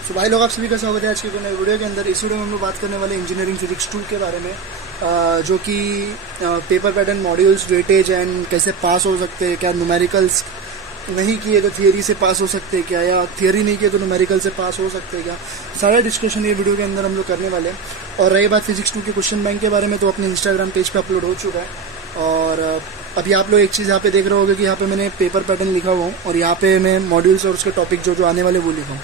तो भाई लोग, आप सभी का स्वागत है आज के नए वीडियो के अंदर। इस वीडियो में हम लोग बात करने वाले इंजीनियरिंग फिजिक्स 2 के बारे में, जो कि paper pattern, modules, weightage and कैसे पास हो सकते हैं, क्या न्यूमेरिकल्स नहीं किए तो थियरी से पास हो सकते हैं क्या, या थियरी नहीं किए तो न्यूमेरिकल से पास हो सकते हैं क्या, सारा डिस्कशन ये वीडियो के अंदर हम लोग करने वाले हैं। और रही बात फिजिक्स 2 के क्वेश्चन बैंक के बारे में, तो अपने इंस्टाग्राम पेज पे अपलोड हो चुका है। और अभी आप लोग एक चीज़ यहाँ पे देख रहे होगे कि यहाँ पे मैंने पेपर पैटर्न लिखा हुआ हूँ और यहाँ पे मैं मॉड्यूल्स और उसके टॉपिक जो आने वाले वो लिखा हूँ।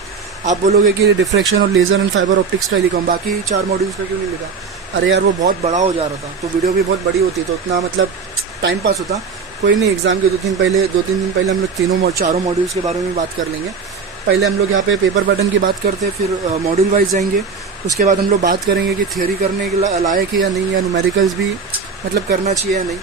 आप बोलोगे कि डिफ्रैक्शन और लेजर एंड फाइबर ऑप्टिक्स का लिखा हूँ, बाकी 4 मॉड्यूल्स का क्यों नहीं लिखा? अरे यार, वो बहुत बड़ा हो जा रहा था, तो वीडियो भी बहुत बड़ी होती, तो उतना मतलब टाइम पास होता। कोई नहीं, एग्जाम के 2-3 दिन पहले हम लोग चारों मॉड्यूल्स के बारे में बात कर लेंगे। पहले हम लोग यहाँ पे पेपर पैटर्न की बात करते हैं, फिर मॉड्यूल वाइज जाएंगे। उसके बाद हम लोग बात करेंगे कि थियरी करने के लायक है या नहीं, या न्यूमेरिकल्स भी मतलब करना चाहिए या नहीं।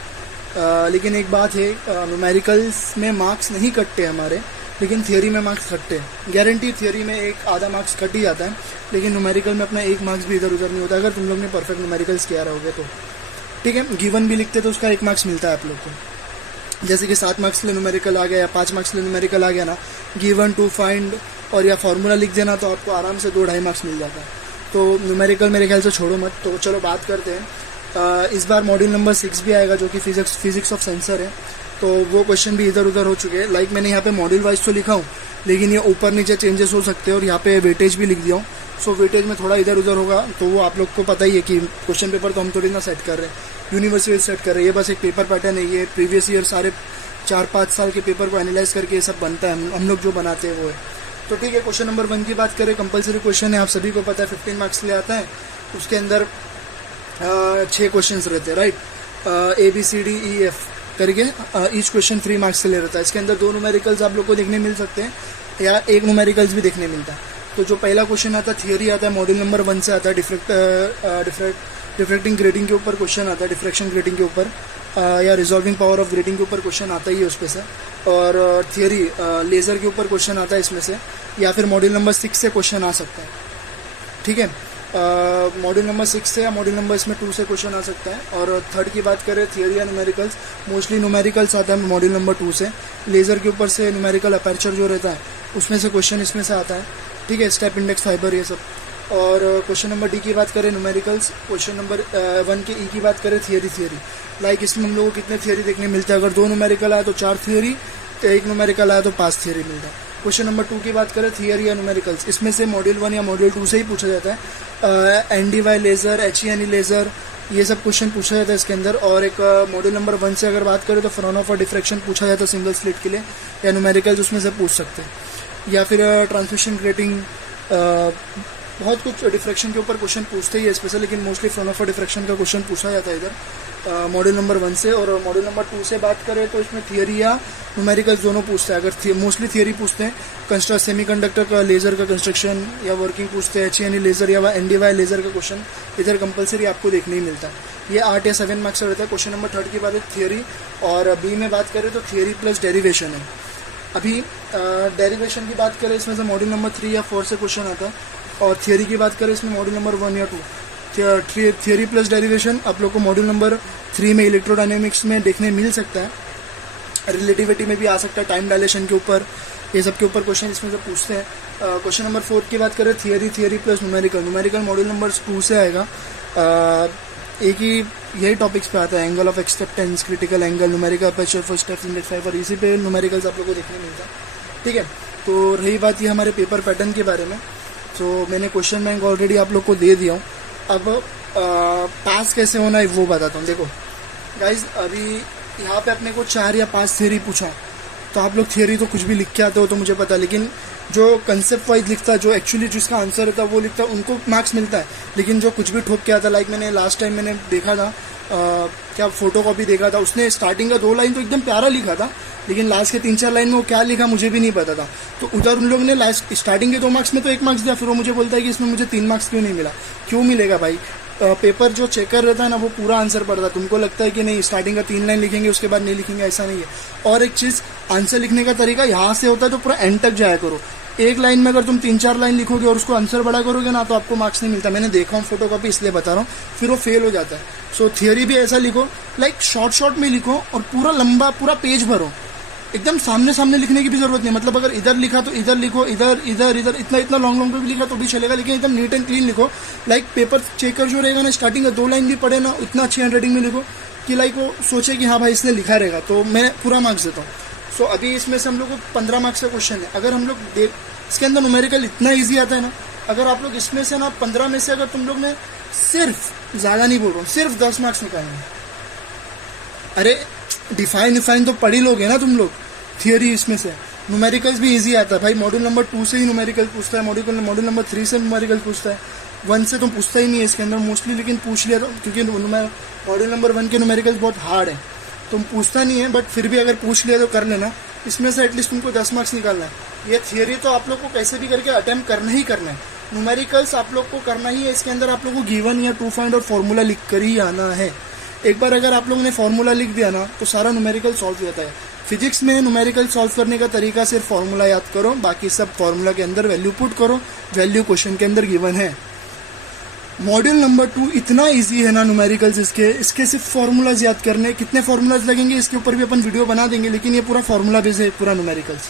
लेकिन एक बात है, न्यूमेरिकल्स में मार्क्स नहीं कटते हमारे, लेकिन थियरी में मार्क्स कटते हैं। गारंटी थियरी में एक आधा मार्क्स कट ही जाता है, लेकिन न्यूमेरिकल में अपना 1 मार्क्स भी इधर उधर नहीं होता, अगर तुम लोग ने परफेक्ट न्यूमेरिकल्स किया रहोगे तो। ठीक है, गिवन भी लिखते तो उसका 1 मार्क्स मिलता है आप लोग को। जैसे कि 7 मार्क्स के लिए न्यूमेरिकल आ गया या 5 मार्क्स के लिए न्यूमेरिकल आ गया ना, गिवन, टू फाइंड और या फॉर्मूला लिख देना, तो आपको आराम से 2-2.5 मार्क्स मिल जाता है। तो न्यूमेरिकल मेरे ख्याल से छोड़ो मत। तो चलो बात करते हैं। इस बार मॉड्यूल नंबर 6 भी आएगा, जो कि फिजिक्स ऑफ सेंसर है। तो वो क्वेश्चन भी इधर उधर हो चुके हैं। लाइक मैंने यहाँ पे मॉड्यूल वाइज तो लिखा हूँ, लेकिन ये ऊपर नीचे चेंजेस हो सकते हैं। और यहाँ पे वेटेज भी लिख दिया हूँ, सो वेटेज में थोड़ा इधर उधर होगा। तो वो आप लोग को पता ही है कि क्वेश्चन पेपर तो हम थोड़ी ना सेट कर रहे हैं, यूनिवर्सिटी सेट कर रहे हैं। ये बस एक पेपर पैटर्न है, ये प्रीवियस ईयर सारे 4-5 साल के पेपर को एनालाइज करके ये सब बनता है। हम लोग जो बनाते हैं वो है। तो ठीक है, क्वेश्चन नंबर 1 की बात करें। कंपलसरी क्वेश्चन है, आप सभी को पता है, 15 मार्क्स के लिए आता है। उसके अंदर 6 क्वेश्चन रहते हैं, राइट। ABCDEF करके ईच क्वेश्चन 3 मार्क्स के लिए रहता है। इसके अंदर 2 न्यूमेरिकल्स आप लोग को देखने मिल सकते हैं, या 1 न्यूमेरिकल्स भी देखने मिलता है। तो जो पहला क्वेश्चन आता है थियरी आता है, मॉड्यूल नंबर 1 से आता है। डिफ्रैक्टिंग ग्रेटिंग के ऊपर क्वेश्चन आता है, डिफ्रैक्शन ग्रेटिंग के ऊपर, या रिजॉल्विंग पावर ऑफ ग्रेटिंग के ऊपर क्वेश्चन आता ही है उसमें से। और थियरी लेज़र के ऊपर क्वेश्चन आता है इसमें से, या फिर मॉड्यूल नंबर 6 से क्वेश्चन आ सकता है। ठीक है, मॉड्यूल नंबर 6 से या मॉड्यूल नंबर इसमें 2 से क्वेश्चन आ सकता है। और थर्ड की बात करें, थियरी या न्यूमेरिकल्स, मोस्टली न्यूमेरिकल्स आता है मॉड्यूल नंबर 2 से। लेज़र के ऊपर से न्यूमेरिकल अपर्चर जो रहता है उसमें से क्वेश्चन इसमें से आता है। ठीक है, स्टेप इंडेक्स, फाइबर, ये सब। और क्वेश्चन नंबर D की बात करें, न्यूमेरिकल्स। क्वेश्चन नंबर 1 के E की बात करें, थियरी। लाइक इसमें हम लोगों को कितने थियरी देखने मिलते हैं? अगर 2 न्यूमेरिकल आया तो 4 थियरी, तो 1 न्यूमेरिकल आया तो 5 थियरी मिलता है। क्वेश्चन नंबर 2 की बात करें, थियरी या न्यूमेरिकल्स, इसमें से मॉड्यूल 1 या मॉड्यूल 2 से ही पूछा जाता है। NDY लेज़र, HENE लेज़र, ये सब क्वेश्चन पूछा जाता है इसके अंदर। और एक मॉड्यूल नंबर 1 से अगर बात करें तो फ्रॉनहोफ और डिफ्रैक्शन पूछा जाता है सिंगल स्लिट के लिए, या न्यूमेरिकल्स उसमें से पूछ सकते हैं। या फिर ट्रांसमिशन ग्रेटिंग, बहुत कुछ डिफ्रैक्शन के ऊपर क्वेश्चन पूछते ही है स्पेशल, लेकिन मोस्टली फ्रॉनहोफ और डिफ्रैक्शन का क्वेश्चन पूछा जाता है इधर मॉड्यूल नंबर 1 से। और मॉड्यूल नंबर 2 से बात करें तो इसमें थियरी या न्यूमेरिकल्स दोनों पूछते हैं। अगर मोस्टली थियरी पूछते हैं, सेमीकंडक्टर का लेज़र का कंस्ट्रक्शन या वर्किंग पूछते हैं, HENE लेज़र या NDY लेज़र का क्वेश्चन इधर कंपलसरी आपको देखने ही मिलता है। ये 8 या 7 मार्क्स का रहता है। क्वेश्चन नंबर 3 की बात है, थियरी। और B में बात करें तो थियरी प्लस डेरिवेशन है। अभी डेरिवेशन की बात करें, इसमें से मॉड्यूल नंबर 3 या 4 से क्वेश्चन आता है। और थियरी की बात करें, इसमें मॉड्यूल नंबर 1 या 2। थियरी प्लस डेरिवेशन आप लोग को मॉड्यूल नंबर 3 में इलेक्ट्रोडायनेमिक्स में देखने मिल सकता है। रिलेटिविटी में भी आ सकता है, टाइम डायलेशन के ऊपर, ये सब के ऊपर क्वेश्चन इसमें से पूछते हैं। क्वेश्चन नंबर 4 की बात करें, theory plus numerical module number 2 से आएगा। एक ही यही टॉपिक्स पे आता है, angle of acceptance, critical angle, numerical aperture for step index fibre, इसी पे न्यूमेरिकल्स आप लोग को देखने मिलता है। ठीक है, तो रही बात ये हमारे पेपर पैटर्न के बारे में। तो मैंने क्वेश्चन बैंक ऑलरेडी आप लोग को दे दिया हूँ। अब पास कैसे होना है वो बताता हूँ। देखो गाइज, अभी यहाँ पे अपने को 4 या 5 थियरी पूछा, तो आप लोग थियरी तो कुछ भी लिख के आते हो तो मुझे पता है, लेकिन जो कंसेप्ट वाइज लिखता है, जो एक्चुअली जिसका आंसर रहता है वो लिखता है, उनको मार्क्स मिलता है। लेकिन जो कुछ भी ठोक के आता है, लाइक मैंने लास्ट टाइम मैंने देखा था, क्या फोटो कॉपी देखा था, उसने स्टार्टिंग का 2 लाइन तो एकदम प्यारा लिखा था, लेकिन लास्ट के 3-4 लाइन में वो क्या लिखा मुझे भी नहीं पता था। तो उधर उन लोगों ने लास्ट स्टार्टिंग के 2 मार्क्स में तो 1 मार्क्स दिया, फिर वो मुझे बोलता है कि इसमें मुझे 3 मार्क्स क्यों नहीं मिला। क्यों मिलेगा भाई? पेपर जो चेकर रहता है ना, वो पूरा आंसर पढ़ता है। तुमको लगता है कि नहीं स्टार्टिंग का 3 लाइन लिखेंगे उसके बाद नहीं लिखेंगे, ऐसा नहीं है। और एक चीज़, आंसर लिखने का तरीका यहाँ से होता है तो पूरा एंड तक जाया करो। एक लाइन में अगर तुम 3-4 लाइन लिखोगे और उसको आंसर बड़ा करोगे ना, तो आपको मार्क्स नहीं मिलता। मैंने देखा हूँ फोटो कॉपी, इसलिए बता रहा हूँ, फिर वो फेल हो जाता है। सो थियरी भी ऐसा लिखो, लाइक शॉर्ट में लिखो और पूरा लंबा पूरा पेज भरो। एकदम सामने सामने लिखने की भी जरूरत नहीं, मतलब अगर इधर लिखा तो इधर लिखो, इधर इधर इधर, इतना इतना लॉन्ग लॉन्ग पे भी लिखा तो भी चलेगा, लेकिन एकदम नीट एंड क्लीन लिखो। लाइक पेपर चेकर जो रहेगा ना, स्टार्टिंग में 2 लाइन भी पढ़े ना, इतना अच्छी हैंड राइटिंग में लिखो कि लाइक वो सोचे कि हाँ भाई इसने लिखा रहेगा, तो मैं पूरा मार्क्स देता हूँ। सो अभी इसमें से हम लोग को 15 मार्क्स का क्वेश्चन है। अगर हम लोग देख, इसके अंदर न्यूमेरिकल इतना ईजी आता है ना, अगर आप लोग इसमें से ना 15 में से अगर तुम लोग ने सिर्फ, ज़्यादा नहीं बोल रहा हूँ, सिर्फ 10 मार्क्स निकालेंगे, अरे डिफाइन तो पढ़ ही लोगे ना तुम लोग, थियोरी इसमें से। न्यूमेरिकल्स भी इजी आता है भाई, मॉड्यूल नंबर 2 से ही न्यूमेरिकल पूछता है, मॉड्यूल नंबर 3 से न्यूमेरिकल पूछता है, 1 से तो पूछता ही नहीं है इसके अंदर मोस्टली, लेकिन पूछ लिया तो, क्योंकि मॉड्यूल नंबर 1 के न्यूमेरिकल्स बहुत हार्ड है, तुम पूछता नहीं है, बट फिर भी अगर पूछ लिया तो कर लेना। इसमें से एटलीस्ट तुमको 10 मार्क्स निकालना है। ये थियोरी तो आप लोग को कैसे भी करके अटेम्प्ट करना ही करना है, न्यूमेरिकल्स आप लोग को करना ही है। इसके अंदर आप लोग को गिवन या टू फाइंड और फॉर्मूला लिख कर ही आना है। एक बार अगर आप लोगों ने फॉर्मूला लिख दिया ना, तो सारा न्यूमेरिकल सॉल्व हो जाता है। फिजिक्स में न्यूमेरिकल सॉल्व करने का तरीका सिर्फ फॉर्मूला याद करो, बाकी सब फॉर्मूला के अंदर वैल्यू पुट करो, वैल्यू क्वेश्चन के अंदर गिवन है। मॉड्यूल नंबर 2 इतना इजी है ना न्यूमेरिकल्स, इसके सिर्फ फॉर्मूलाज याद करने, कितने फॉर्मूलाज लगेंगे इसके ऊपर भी अपन वीडियो बना देंगे, लेकिन ये पूरा फॉर्मूला बेस है पूरा न्यूमेरिकल्स।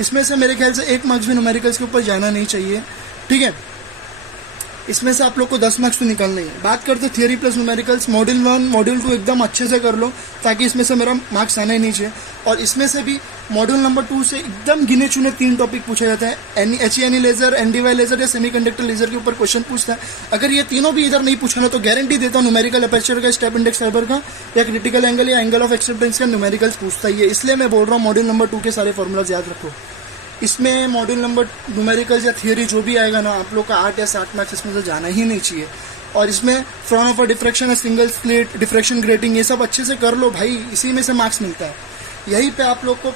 इसमें से मेरे ख्याल से 1 मार्क्स भी न्यूमेरिकल्स के ऊपर जाना नहीं चाहिए, ठीक है। इसमें से आप लोग को 10 मार्क्स तो निकालना ही है। बात करते theory plus numericals, module 1 module 2 एकदम अच्छे से कर लो, ताकि इसमें से मेरा मार्क्स आना ही नहीं चाहिए। और इसमें से भी मॉड्यूल नंबर 2 से एकदम गिने चुने 3 टॉपिक पूछा जाता है। HENE लेजर, NDY लेजर या सेमीकंडक्टर लेजर के ऊपर क्वेश्चन पूछता है। अगर ये तीनों भी इधर नहीं पूछा ना, तो गारंटी देता हूँ न्यूमेरिकल अपर्चर का, स्टेप इंडेक्स फाइबर का या क्रिटिकल एंगल या एंगल ऑफ एक्सेप्टेंस का न्यूमेरिकल्स पूछता ही है। इसलिए मैं बोल रहा हूँ मॉड्यूल नंबर 2 के सारे फॉर्मूलाज याद रखो। इसमें मॉड्यूल नंबर न्यूमेरिकल्स या थियोरी जो भी आएगा ना, आप लोग का 8 या 7 मार्क्स इसमें से जाना ही नहीं चाहिए। और इसमें फ्रॉनहोफर डिफ्रैक्शन है, सिंगल स्लिट डिफ्रैक्शन ग्रेटिंग, ये सब अच्छे से कर लो भाई, इसी में से मार्क्स मिलता है। यहीं पे आप लोग को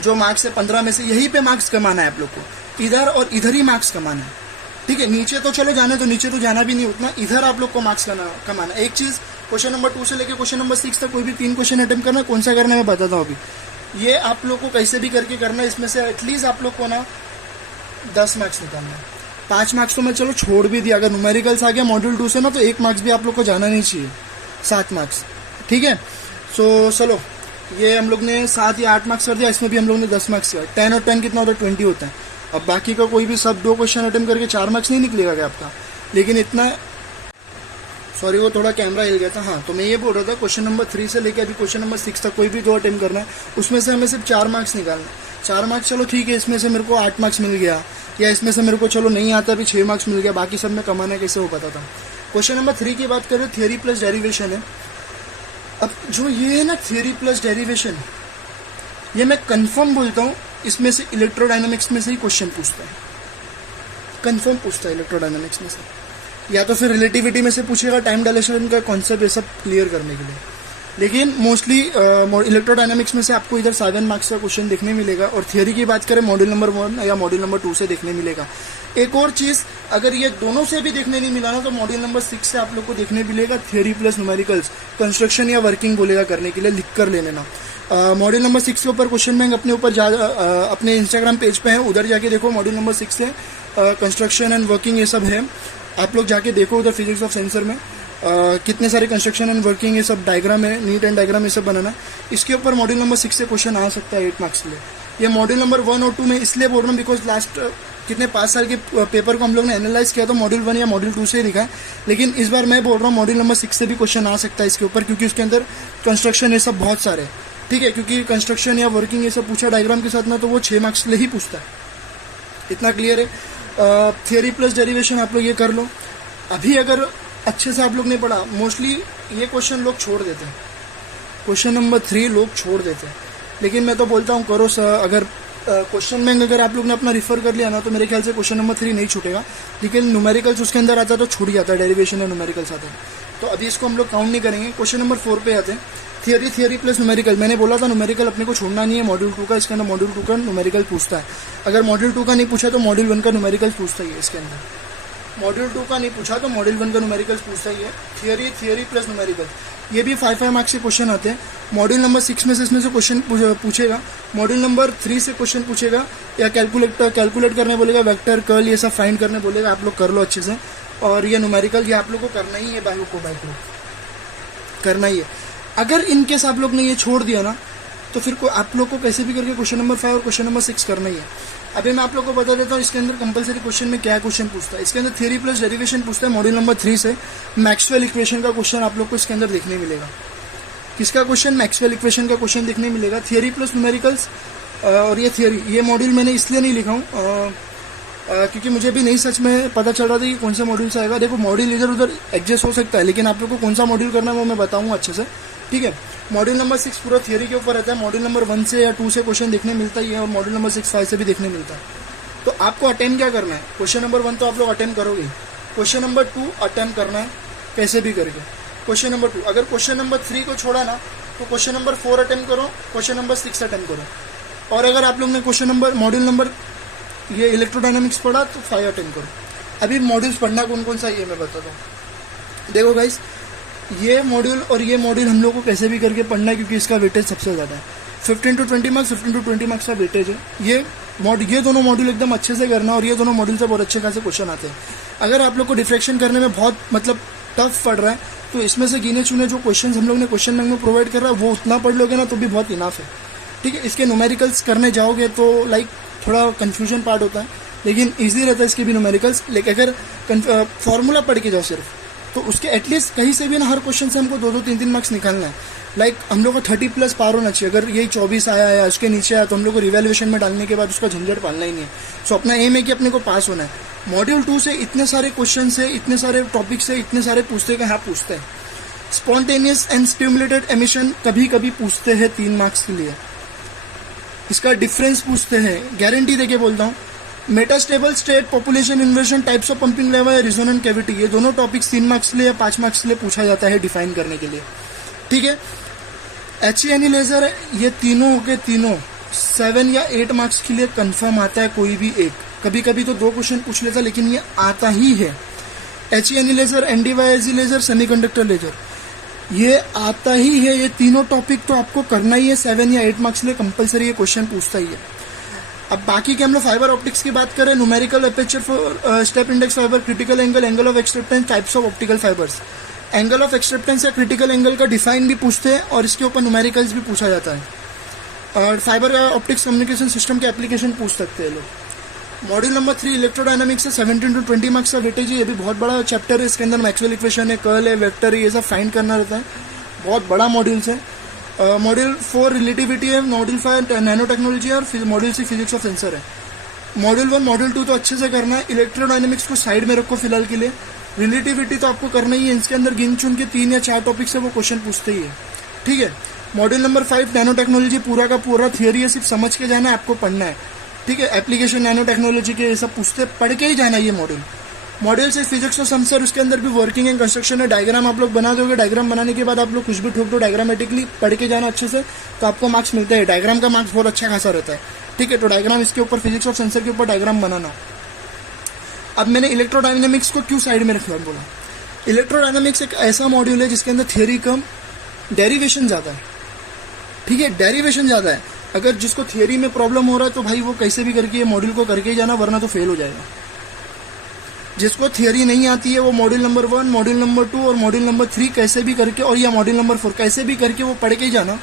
जो मार्क्स है 15 में से, यहीं पे मार्क्स कमाना है आप लोग को, इधर और इधर ही मार्क्स कमाना है, ठीक है। नीचे तो चलो जाने तो, नीचे तो जाना भी नहीं उतना, इधर आप लोग को मार्क्स कमाना। एक चीज, क्वेश्चन नंबर 2 से लेकर क्वेश्चन नंबर 6 तक कोई भी 3 क्वेश्चन अटेम्प्ट करना, कौन सा करना है मैं बताता हूँ अभी। ये आप लोग को कैसे भी करके करना है, इसमें से एटलीस्ट आप लोग को ना 10 मार्क्स निकालना है। 5 मार्क्स तो मैं चलो छोड़ भी दिया, अगर न्यूमेरिकल्स आ गया मॉड्यूल 2 से ना, तो 1 मार्क्स भी आप लोग को जाना नहीं चाहिए, 7 मार्क्स, ठीक है। सो चलो, ये हम लोग ने 7 या 8 मार्क्स कर दिया, इसमें भी हम लोग ने 10 मार्क्स किया। 10 और 10 कितना होता है, 20 होता है। अब बाकी का कोई भी सब 2 क्वेश्चन अटेम्प्ट करके 4 मार्क्स नहीं निकलेगा क्या आपका, लेकिन इतना, सॉरी वो थोड़ा कैमरा हिल गया था। हाँ, तो मैं ये बोल रहा था क्वेश्चन नंबर 3 से लेकर अभी क्वेश्चन नंबर 6 तक कोई भी 2 अटेम्प्ट करना है, उसमें से हमें सिर्फ 4 मार्क्स निकालना है। 4 मार्क्स चलो ठीक है, इसमें से मेरे को 8 मार्क्स मिल गया, या इसमें से मेरे को चलो नहीं आता अभी 6 मार्क्स मिल गया, बाकी सब में कमाना कैसे हो पता था। क्वेश्चन नंबर 3 की बात करें, थियोरी प्लस डेरिवेशन है। अब जो ये है ना थियोरी प्लस डेरिवेशन, ये मैं कंफर्म बोलता हूँ, इसमें से इलेक्ट्रोडायनामिक्स में से ही क्वेश्चन पूछता है, कंफर्म पूछता है इलेक्ट्रोडायनामिक्स में से, या तो फिर रिलेटिविटी में से पूछेगा, टाइम डायलेशन का कॉन्सेप्ट ये सब क्लियर करने के लिए। लेकिन मोस्टली इलेक्ट्रोडायनामिक्स में से आपको इधर 7 मार्क्स का क्वेश्चन देखने मिलेगा। और थियोरी की बात करें मॉड्यूल नंबर 1 या मॉड्यूल नंबर 2 से देखने मिलेगा। एक और चीज़, अगर ये दोनों से भी देखने नहीं मिला ना, तो मॉड्यूल नंबर 6 से आप लोग को देखने मिलेगा थियोरी प्लस न्यूमेरिकल्स, कंस्ट्रक्शन या वर्किंग बोलेगा करने के लिए, लिख कर ले लेना। मॉड्यूल नंबर 6 के ऊपर क्वेश्चन बैंक अपने ऊपर अपने इंस्टाग्राम पेज पे है, उधर जाके देखो। मॉड्यूल नंबर 6 से कंस्ट्रक्शन एंड वर्किंग ये सब है, आप लोग जाके देखो उधर फिजिक्स ऑफ सेंसर में कितने सारे कंस्ट्रक्शन एंड वर्किंग ये सब डायग्राम है, नीट एंड डायग्राम ये सब बनाना। इसके ऊपर मॉड्यूल नंबर 6 से क्वेश्चन आ सकता है 8 मार्क्स के लिए। ये मॉड्यूल नंबर 1 और 2 में इसलिए बोल रहा हूँ बिकॉज लास्ट कितने 5 साल के पेपर को हम लोग ने एनालाइज किया तो मॉड्यूल 1 या मॉड्यूल 2 से ही लिखा है, लेकिन इस बार मैं बोल रहा हूँ मॉड्यूल नंबर 6 से भी क्वेश्चन आ सकता है इसके ऊपर, क्योंकि उसके अंदर कंस्ट्रक्शन ये सब बहुत सारे, ठीक है। क्योंकि कंस्ट्रक्शन या वर्किंग ये सब पूछा डायग्राम के साथ ना, तो वो 6 मार्क्स के लिए ही पूछता है, इतना क्लियर है। थियोरी प्लस डेरिवेशन आप लोग ये कर लो। अभी अगर अच्छे से आप लोग नहीं पढ़ा, मोस्टली ये क्वेश्चन लोग छोड़ देते हैं, क्वेश्चन नंबर 3 लोग छोड़ देते हैं, लेकिन मैं तो बोलता हूँ करो सर। अगर क्वेश्चन बैंक अगर आप लोग ने अपना रिफर कर लिया ना, तो मेरे ख्याल से क्वेश्चन नंबर 3 नहीं छूटेगा, लेकिन न्यूमेरिकल्स उसके अंदर आता है तो छूट जाता है, डेरिवेशन या न्यूमेरिकल्स आता है, तो अभी इसको हम लोग काउंट नहीं करेंगे। क्वेश्चन नंबर 4 पे आते हैं, थियोरी प्लस न्यूमेरिकल। मैंने बोला था न्यूमेरिकल अपने को छोड़ना नहीं है मॉड्यूल 2 का, इसके अंदर मॉड्यूल 2 का न्यूमेरिकल पूछता है। अगर मॉड्यूल 2 का नहीं पूछा तो मॉड्यूल 1 का न्यूमेरिकल पूछता ही है, इसके अंदर मॉड्यूल 2 का नहीं पूछा तो मॉड्यूल 1 का न्यूमेरिकल पूछता ही है। थियोरी प्लस न्यूमेरिकल, ये भी 5 मार्क्स के क्वेश्चन आते हैं। मॉड्यूल नंबर 6 में से इसमें से क्वेश्चन पूछेगा, मॉड्यूल नंबर 3 से क्वेश्चन पूछेगा, या कैलकुलेट करने बोलेगा, वेक्टर कर्ल ये सब फाइंड करने बोलेगा, आप लोग कर लो अच्छे से। और ये न्यूमेरिकल ये आप लोग को करना ही है, बायो को करना ही है। अगर इनकेस आप लोग ने ये छोड़ दिया ना, तो फिर आप लोग को कैसे भी करके क्वेश्चन नंबर 5 और क्वेश्चन नंबर 6 करना ही है। अभी मैं आप लोग को बता देता हूँ इसके अंदर कंपलसरी क्वेश्चन में क्या क्वेश्चन पूछता है। इसके अंदर थ्योरी प्लस डेरिवेशन पूछता है मॉड्यूल नंबर 3 से। मैक्सवेल इक्वेशन का क्वेश्चन आप लोग को इसके अंदर देखने मिलेगा। किसका क्वेश्चन? मैक्सवेल इक्वेशन का क्वेश्चन देखने मिलेगा। थियरी प्लस न्यूमेरिकल्स, और ये थियरी, ये मॉड्यूल मैंने इसलिए नहीं लिखा हूँ क्योंकि मुझे भी नहीं सच में पता चल रहा था कि कौन सा मॉड्यूल से आएगा। देखो मॉड्यूल इधर उधर एडजस्ट हो सकता है, लेकिन आप लोग को कौन सा मॉड्यूल करना है वो मैं बताऊंगा अच्छे से, ठीक है। मॉड्यूल नंबर 6 पूरा थियरी के ऊपर रहता है। मॉड्यूल नंबर 1 से या 2 से क्वेश्चन देखने मिलता ही है, और मॉड्यूल नंबर 6 5 से भी देखने मिलता है। तो आपको अटेम्प्ट क्या करना है? क्वेश्चन नंबर 1 तो आप लोग अटेम्प्ट करोगे, क्वेश्चन नंबर 2 अटेम्प्ट करना है कैसे भी करके। क्वेश्चन नंबर 2, अगर क्वेश्चन नंबर 3 को छोड़ा ना तो क्वेश्चन नंबर 4 अटेम्प्ट करो, क्वेश्चन नंबर 6 अटेम्प्ट करो। और अगर आप लोग ने क्वेश्चन नंबर मॉड्यूल नंबर ये इलेक्ट्रोडायनामिक्स पढ़ा तो 5 अटेम्प्ट करो। अभी मॉड्यूल्स पढ़ना कौन कौन सा ये मैं बताता हूँ। देखो गाइस, ये मॉड्यूल और ये मॉड्यूल हम लोग को कैसे भी करके पढ़ना है, क्योंकि इसका वेटेज सबसे ज़्यादा है। 15 to 20 मार्क्स, 15 to 20 मार्क्स का वेटेज है। ये दोनों मॉड्यूल एकदम अच्छे से करना, और ये दोनों मॉड्यूल से बहुत अच्छे खासे क्वेश्चन आते हैं। अगर आप लोग को डिफ्रेक्शन करने में बहुत टफ पड़ रहा है तो इसमें से गिने चुने जो क्वेश्चन हम लोग ने क्वेश्चन बैंक में प्रोवाइड कर रहा है वो उतना पढ़ लोगे ना तो भी बहुत इनाफ है, ठीक है। इसके न्यूमेरिकल्स करने जाओगे तो थोड़ा कन्फ्यूजन पार्ट होता है, लेकिन ईजी रहता है इसके भी न्यूमेरिकल्स। लेकिन अगर फॉर्मूला पढ़ के जाओ सिर्फ, तो उसके एटलीस्ट कहीं से भी ना हर क्वेश्चन से हमको 2-2, 3-3 मार्क्स निकालना है। हम लोग को 30+ पार होना चाहिए। अगर यही 24 आया है उसके नीचे आया तो हम लोग को रिवैल्यूएशन में डालने के बाद उसका झंझट पालना ही नहीं है। सो अपना एम है कि अपने को पास होना है। मॉड्यूल 2 से इतने सारे क्वेश्चन से, इतने सारे टॉपिक से, इतने सारे पूछते हैं, हाँ पूछते हैं। स्पॉन्टेनियस एंड स्टिमुलेटेड एमिशन कभी कभी पूछते हैं 3 मार्क्स के लिए। इसका डिफरेंस पूछते हैं, गारंटी देके बोलता हूँ। Metastable state, population inversion, types of pumping level, resonant cavity, ये दोनों टॉपिक्स 3 मार्क्स के लिए या 5 मार्क्स के लिए पूछा जाता है डिफाइन करने के लिए, ठीक है। HE लेजर, ये तीनों के तीनों 7 या 8 मार्क्स के लिए कंफर्म आता है कोई भी एक। कभी कभी तो 2 क्वेश्चन पूछ लेता, लेकिन ये आता ही है। HE laser, NDYSE laser, semiconductor laser, ये आता ही है। ये तीनों टॉपिक तो आपको करना ही है। 7 या 8 मार्क्स के लिए कंपलसरी ये क्वेश्चन पूछता ही है। अब बाकी के हम लोग फाइबर ऑप्टिक्स की बात करें, numerical aperture for step index fibre, critical angle, angle of acceptance, types of optical fibres. Angle of acceptance या क्रिटिकल एंगल का डिफाइन भी पूछते हैं, और इसके ऊपर न्यूमेरिकल्स भी पूछा जाता है। और फाइबर ऑप्टिक्स कम्युनिकेशन सिस्टम के एप्लीकेशन पूछ सकते हैं लोग। मॉड्यूल नंबर 3 इलेक्ट्रोडायनामिक्स से 17 to 20 मार्क्स का वेटेज है। ये भी बहुत बड़ा चैप्टर है। इसके अंदर मैक्सवेल इक्वेशन है, कर्ल है, वेक्टर है, ये सब फाइंड करना रहता है। बहुत बड़ा मॉड्यूल्स है। मॉड्यूल 4 रिलेटिविटी है, मॉड्यूल 5 नैनो टेक्नोलॉजी है, और मॉड्यूल 6 फिजिक्स ऑफ सेंसर है। मॉड्यूल 1 मॉड्यूल 2 तो अच्छे से करना है। इलेक्ट्रोडायनेमिक्स को साइड में रखो फिलहाल के लिए। रिलेटिविटी तो आपको करना ही है। इसके अंदर गिन चुन के 3 या 4 टॉपिक से वो क्वेश्चन पूछते ही है, ठीक है। मॉड्यूल नंबर 5 नैनो टेक्नोलॉजी, पूरा का पूरा थियरी है, सिर्फ समझ के जाना है, आपको पढ़ना है, ठीक है। एप्लीकेशन नैनो टेक्नोलॉजी के ये सब पूछते, पढ़ के ही जाना है ये मॉड्यूल। मॉड्यूल से फिजिक्स और सेंसर, उसके अंदर भी वर्किंग एंड कंस्ट्रक्शन है। डायग्राम आप लोग बना दोगे, डायग्राम बनाने के बाद आप लोग कुछ भी ठोक दो डायग्रामेटिकली, पढ़ के जाना अच्छे से, तो आपको मार्क्स मिलते हैं। डायग्राम का मार्क्स बहुत अच्छा खासा रहता है, ठीक है। तो डायग्राम इसके ऊपर, फिजिक्स और सेंसर के ऊपर डायग्राम बनाना। अब मैंने इलेक्ट्रोडायनेमिक्स को क्यों साइड में रखा बोला, इलेक्ट्रोडायनेमिक्स एक ऐसा मॉड्यूल है जिसके अंदर थियरी कम, डेरिवेशन ज़्यादा है, ठीक है। डेरिवेशन ज़्यादा है। अगर जिसको थियरी में प्रॉब्लम हो रहा है तो भाई वो कैसे भी करके ये मॉड्यूल को करके ही जाना, वरना तो फेल हो जाएगा। जिसको थियरी नहीं आती है वो मॉड्यूल नंबर 1, मॉड्यूल नंबर 2 और मॉड्यूल नंबर 3 कैसे भी करके, और या मॉड्यूल नंबर 4 कैसे भी करके वो पढ़ के ही जाना,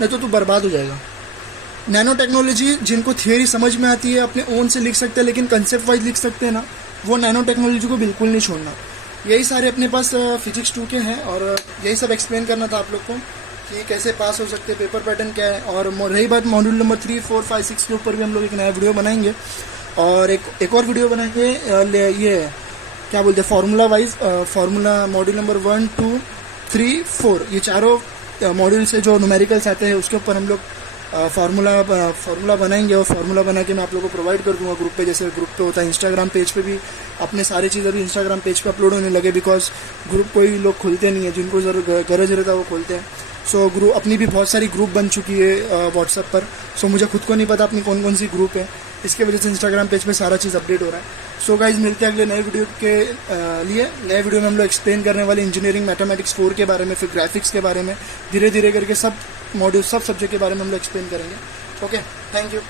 नहीं तो तू बर्बाद हो जाएगा। नैनो टेक्नोलॉजी, जिनको थियरी समझ में आती है अपने ओन से लिख सकते हैं, लेकिन कंसेप्ट वाइज लिख सकते हैं ना, वो नैनो टेक्नोलॉजी को बिल्कुल नहीं छोड़ना। यही सारे अपने पास फिजिक्स 2 के हैं, और यही सब एक्सप्लेन करना था आप लोग को कि कैसे पास हो सकते हैं, पेपर पैटर्न क्या है। और रही बात मॉड्यूल नंबर 3, 4, 5, 6 के ऊपर भी हम लोग एक नया वीडियो बनाएंगे, और एक और वीडियो बनाएंगे, ये क्या बोलते हैं, formula wise, formula module number 1, 2, 3, 4, ये चारों मॉड्यूल से जो न्यूमेरिकल्स आते हैं उसके ऊपर हम लोग फार्मूला बनाएंगे, और फार्मूला बना के मैं आप लोगों को प्रोवाइड कर दूंगा ग्रुप पे, जैसे ग्रुप पे होता है। इंस्टाग्राम पेज पे भी अपने सारी चीज़ अभी इंस्टाग्राम पेज पे अपलोड होने लगे, बिकॉज ग्रुप कोई लोग खोलते नहीं है, जिनको जरूर गरज रहता है वो खोलते हैं। सो ग्रुप अपनी भी बहुत सारी ग्रुप बन चुकी है व्हाट्सएप पर। सो मुझे खुद को नहीं पता अपनी कौन कौन सी ग्रुप है, इसके वजह से इंस्टाग्राम पेज पे सारा चीज़ अपडेट हो रहा है। सो गाइज मिलते हैं अगले नए वीडियो के लिए। नए वीडियो में हम लोग एक्सप्लेन करने वाले इंजीनियरिंग मैथमेटिक्स 4 के बारे में, फिर ग्राफिक्स के बारे में, धीरे धीरे करके सब मॉड्यूल, सब सब्जेक्ट के बारे में हम लोग एक्सप्लेन करेंगे। Okay, thank you.